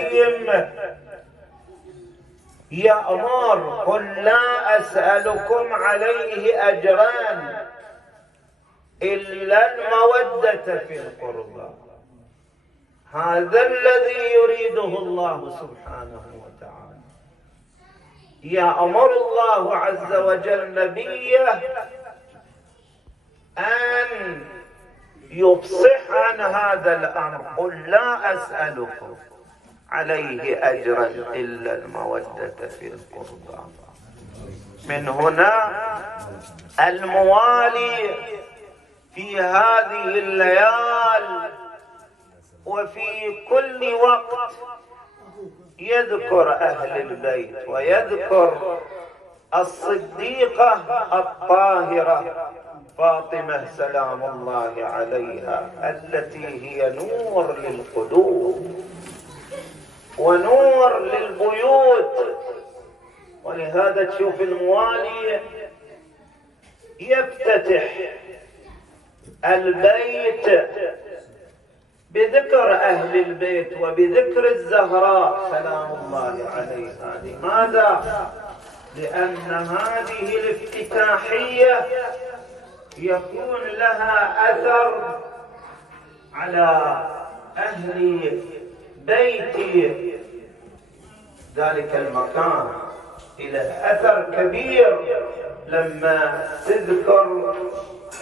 الكريم يأمر: قل لا أسألكم عليه أجرا إلا المودة في القربى. هذا الذي يريده الله سبحانه وتعالى. يأمر الله عز وجل نبيه أن يفصح عن هذا الأمر: قل لا أسألكم عليه أجرا إلا المودة في القربى. من هنا الموالي في هذه الليال وفي كل وقت يذكر أهل البيت ويذكر الصديقة الطاهرة فاطمة سلام الله عليها، التي هي نور للقلوب ونور للبيوت. ولهذا تشوف الموالي يفتتح البيت بذكر أهل البيت وبذكر الزهراء سلام الله عليها. لماذا؟ لأن هذه الافتتاحية يكون لها أثر على أهل بيت ذلك المكان، إلى أثر كبير لما تذكر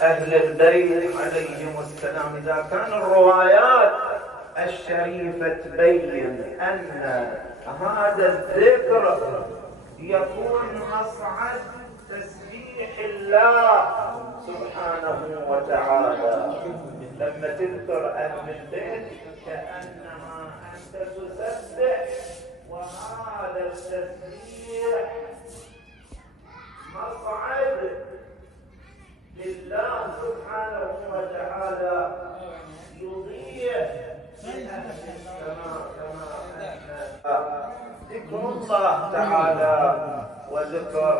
أهل البيت عليهم السلام. إذا كان الروايات الشريفة تبين أن هذا الذكر يكون مصعد تسبيح الله سبحانه وتعالى، لما تذكر أهل البيت كأنما أنت تسبح، وهذا التسبيح مصعد لله سبحانه وتعالى يضيء كما ذكر الله تعالى وذكر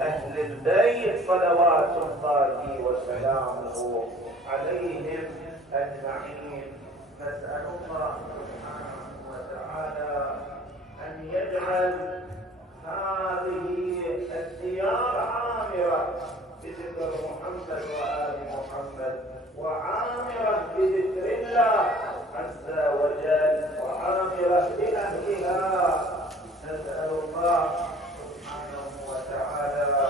أهل البيت صلوات الله وسلامه عليهم أجمعين. نسأل الله سبحانه وتعالى أن يجعل هذه الديار عامرة بذكر محمد وآل محمد، وعامرة بذكر الله عز وجل، وعامرة بأهلها. نسأل الله سبحانه وتعالى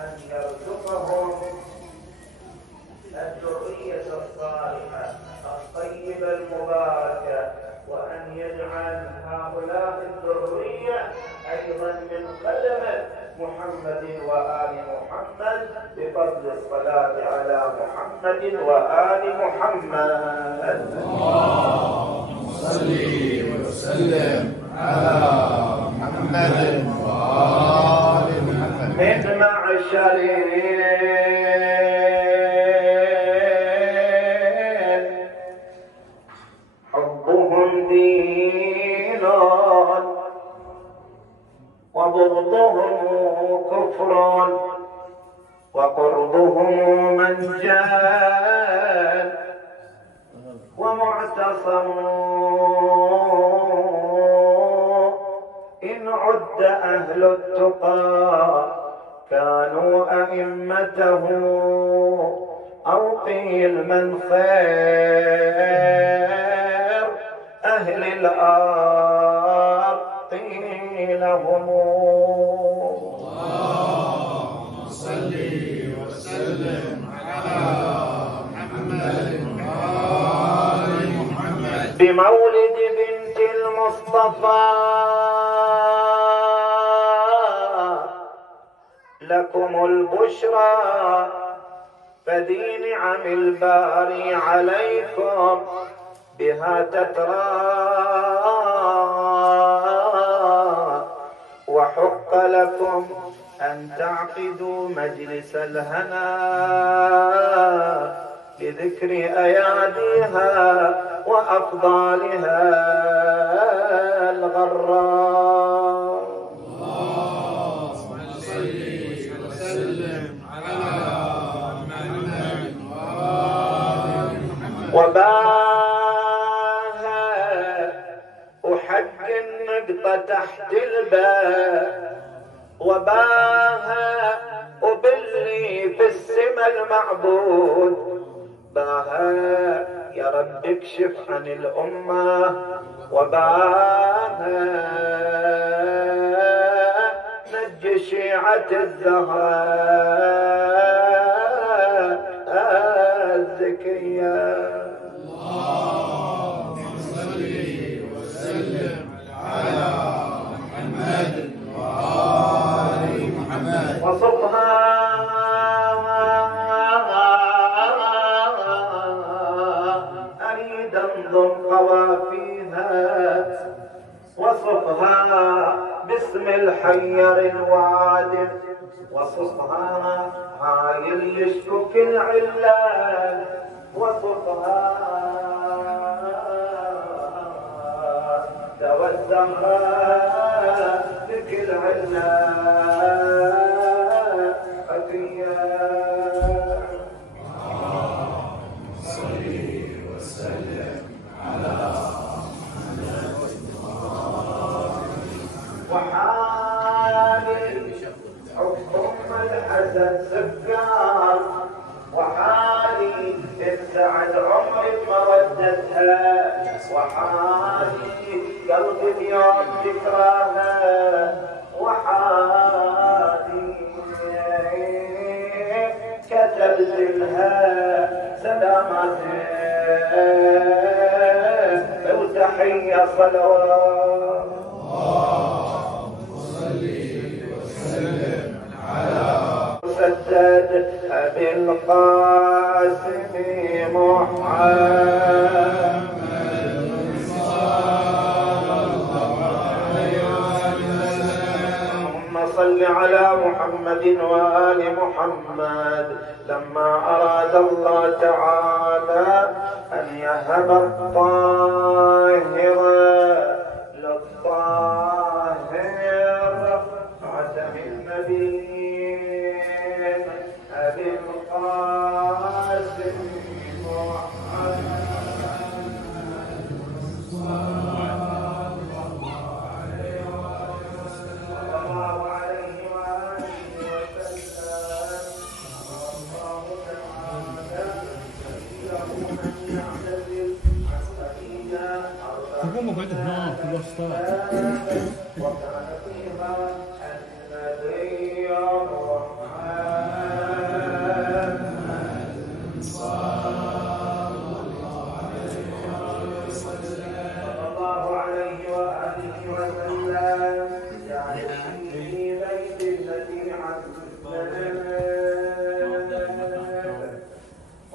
أن يرزقهم الذرية الصالحة الطيبة المباركة، وأن يجعل هؤلاء الذرية أيضا من خدمة محمد وآل محمد بفضل الصلاة على محمد وآل محمد. اللهم صل وسلم على محمد وآل محمد. من معشرين حبهم دين وبغضهم كفر وقربهم منجان ومعتصم إن عد أهل التقى كانوا أئمته، أو قيل من خير أهل الأرض قيل هم. اللهم صل وسلم على محمد وآل محمد. بمولد بنت المصطفى لكم البشرى، فذي نعم الباري عليكم بها تترى، وحق لكم أن تعقدوا مجلس الهنا بذكر أياديها وأفضالها الغراء. اللهم صل وسلم على محمد وآل محمد. وباها فتحت الباب وباها وباللي في السما المعبود باها يا رب اكشف عن الأمة وباها نجي شيعة الزهراء الزكية. اللهم صل وسلم على محمد وآل محمد. وصفها أريد انظر قوافيها وصفها باسم الحير الوادم وصفها هاي اللي يشكك العلان وصفها دوا الزهراء لكل علان أتيا. صل وسلم على وحالي حكم الحسن سكار وحالي انسعد عمري بمودتها وحالي قلبي اليوم ذكراها وحالي كتبت لها سلاماتها وتحية صلوات. مسدد أبي القاسم محمد اللهم صل على محمد وآل محمد. لما أراد الله تعالى أن يهب الطاهر للطاهر خاتم النبيين أبي القاسم محمد صلى الله عليه وآله وسلم. والله تعالى له من يعتزل عن سبيل تقوموا قاعد هناك في الوسط. وكان فيها النبي محمد صلى الله عليه وآله وسلم. يعني في بيت التي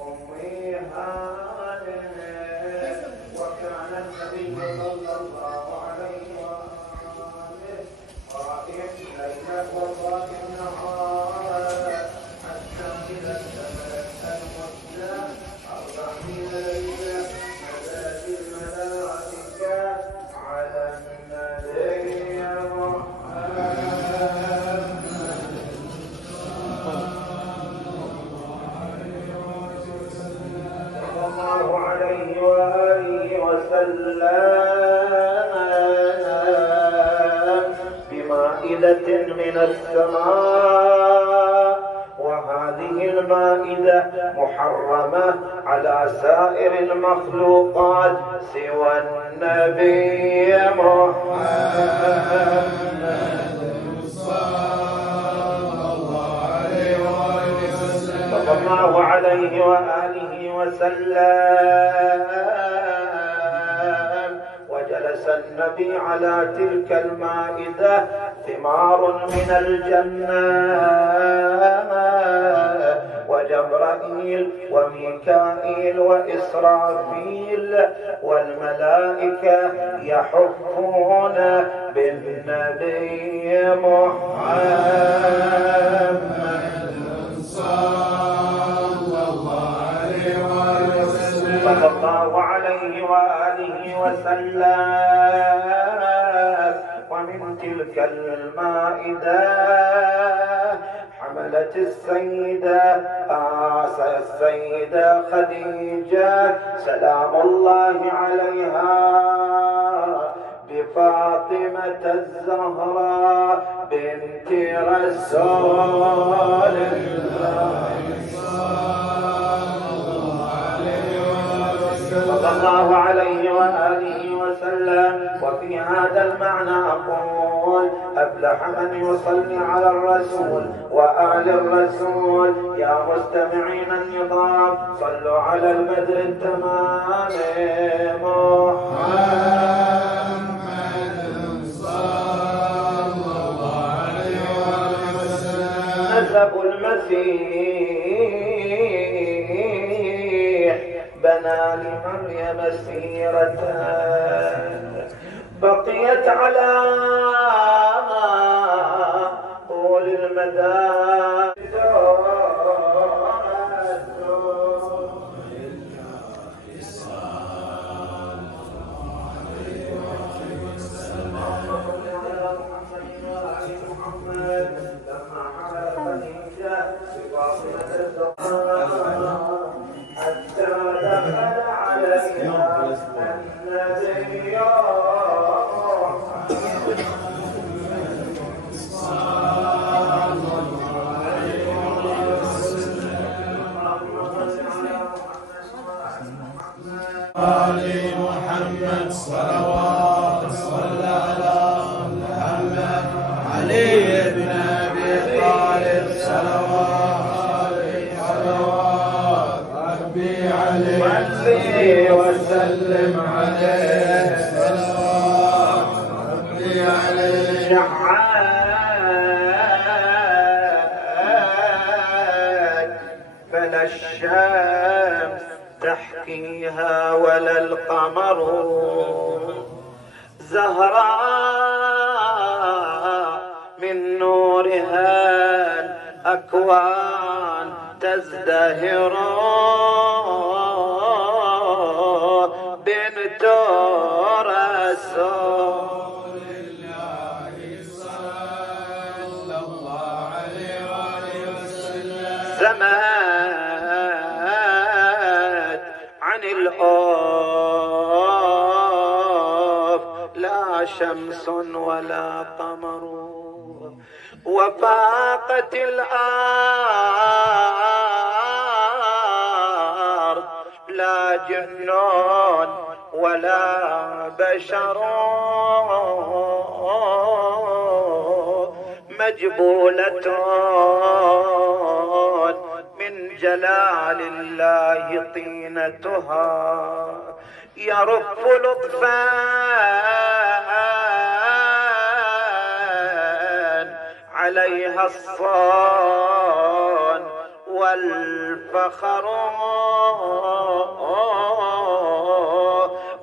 أمي هانئ وكان النبي صلى الله عليه وآله قائم ليلا وصائم نهارا حتى إذا اكتملت المدة 40 ليلة نزلت الملائكة على النبي محمد صلى الله عليه وآله وسلم بمائدة من السماء. وهذه المائدة محرمة على سائر المخلوقات سوى النبي محمد صلى الله عليه وآله وسلم. وجلس النبي على تلك المائدة ثمار من الجنة وجبرائيل وميكائيل وإسرافيل والملائكة يحفون بالنبي محمد صلى الله عليه وآله وسلم. ومن تلك المائدة حملت السيدة خديجة سلام الله عليها فاطمة الزهراء بنت رسول الله صلى الله عليه وآله وسلم. وفي هذا المعنى أقول أفلح من يصلي على الرسول وآل الرسول. يا مستمعين النظام صلوا على البدر التمام محمد صلى الله عليه وسلم. نسب المسيح بنى لمريم سيرة بقيت على طول المدى. آل محمد صلوات صلى على محمد. علي بن أبي طالب صلوات ربي عليه وسلم عليه صلوات ربي عليه. شعاك فلا الشمس تحكيها ولا القمر زهراء من نورها الأكوان تزدهر بنت رسول الله صلى الله عليه وسلم. سمات عن الأوف لا شمس ولا قمر وفاقت الأرض لا جنون ولا بشر مجبولة من جلال الله طينتها يرف لطفا عليها الصان والفخر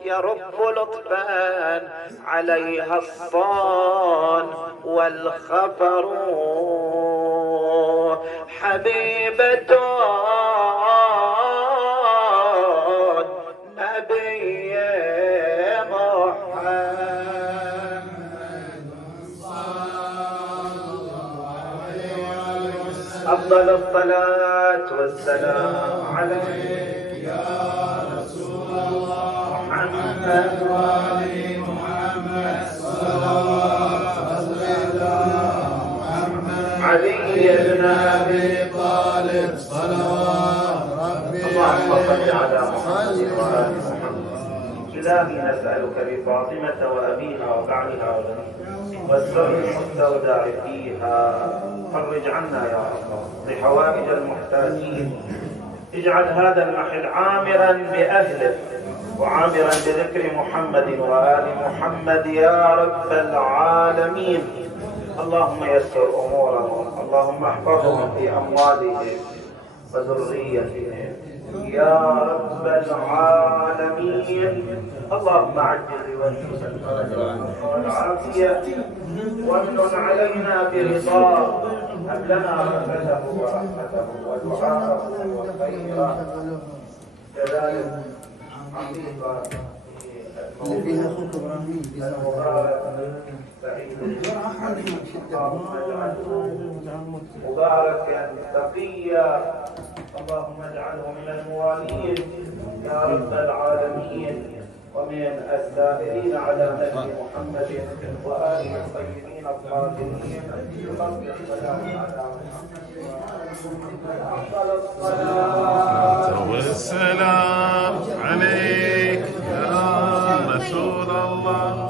يرف لطفا عليها الصان والخفر حبيبة نبي محمد أفضل الصلاة والسلام عليك يا رسول الله. محمد وآل محمد صلوات محمد. علي بن أبي طالب صلوات ربي اللهم صل على محمد عليه. وآل محمد. إلهي نسألك بفاطمة وأبيها وبعلها والسر المستودع فيها فرج عنا يا الله بحوائج المحتاجين. اجعل هذا المحل عامرا بأهله وعامرا بذكر محمد وآل محمد يا رب العالمين. اللهم يسر أمورهم، اللهم احفظهم في أموالهم وذريتهم يا رب العالمين. اللهم عجل وانفس الفرج والعافية وامن علينا برضاه. هب لنا رحمته ورحمته ودعاءه والخير كذلك حقيقة اللي فيها اخوك ابراهيم المبارك سعيد مباركا تقيا. اللهم اجعله من الموالين يا رب العالمين. ومن السائرين على نبي محمد وآله الطيبين الطاهرين بفضل الصلاة على أفضل الصلاة والسلام عليك يا رسول الله.